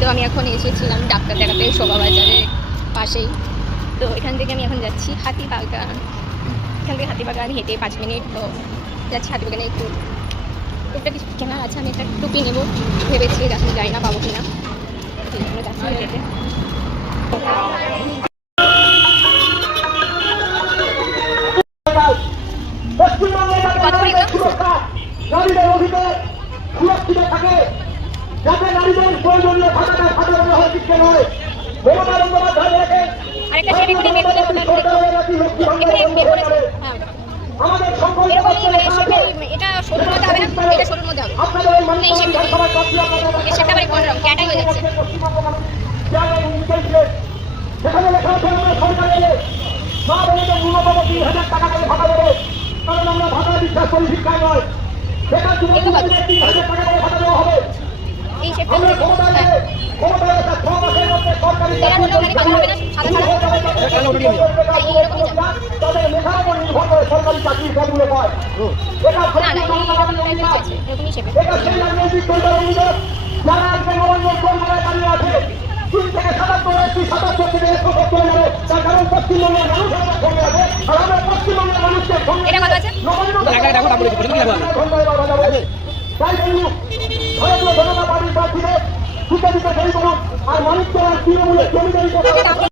তো আমি এখন এসেছিলাম ডাক্তার দেখাতে শোভা বাজারের পাশেই। তো এখান থেকে আমি এখন যাচ্ছি হাতিবাগান। এখান থেকে হাতিবাগান হেঁটে 5 মিনিট। তো যাচ্ছি হাতিবাগানে একটু টুকটা কিছু কেনার আছে। আমি একটা টুপি নেবো ভেবেছি, এখন যাই না পাবো কিনা। যাচ্ছি হেঁটে। নারীদের অধিকার সুরক্ষিত থাকে, যাতে নারীদের প্রয়োজনীয় ভাষাটা সাধারণ হয় কিছু নয়। মমতা বন্দ্যোপাধ্যায় আমাদের সেখানে লেখা আছে সরকার এলে মা বোনদের ন্যূনতম 3,000 টাকা করে ভাতা দেবে, কারণ আমরা ভাতা বিশ্বাস করি, শিক্ষায় নয়। বেকার যুবকদের 3,000 টাকা করে ভাতা দেওয়া হবে। আমরা ক্ষমতায় এলে ক্ষমতায় 6 মাসের মধ্যে সরকারি তাদের লেখার উপর নির্ভর করে সরকারি চাকরির পদগুলো পায়। এটা সেই রাজনৈতিক দলগুলো যারা আজকে নবান্নের কলকাতায় দাঁড়িয়ে আছে 3 থেকে 77 থেকে 170 চলে যাবে। তার কারণ পশ্চিমবঙ্গের মানুষ আমাদের সঙ্গে আছে, আর আমরা পশ্চিমবঙ্গের মানুষকে সঙ্গে তাই ভারতীয় জনতা পার্টির প্রার্থীদের সুচারিত জয়ী করুন। আর মানুষকে আর তৃণমূলের জমিদারি কথা নেবো।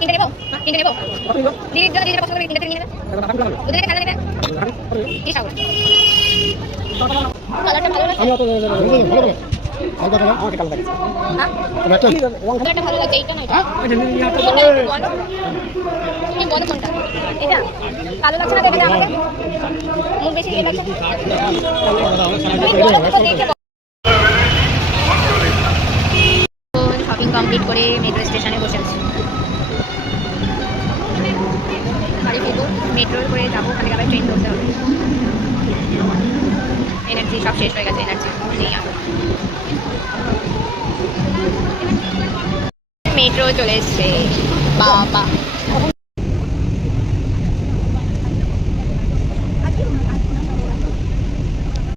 তিনটে নেবো দিদির জন্য দিদির পছন্দ করে 3টে নিয়ে নেবে। দুদিনে খেলা নেবে কি সাগর কালারটা ভালো লাগছে। আমাকে কালো লাগছে। কালারটা ভালো লাগছে। এইটা না এটা বড় কোনটা? এটা কালো লাগছে না? দেখে আমাকে মুখ বেশি ইয়ে লাগছে। শপিং কমপ্লিট করে মেট্রো স্টেশনে বসে আছি। বাড়ি ফিরবো, মেট্রোর করে যাবো, ওখানে আবার ট্রেন ধরতে হবে। এনার্জি সব শেষ হয়ে গেছে, এনার্জি নেই আর। মেট্রো চলে এসছে বাবা।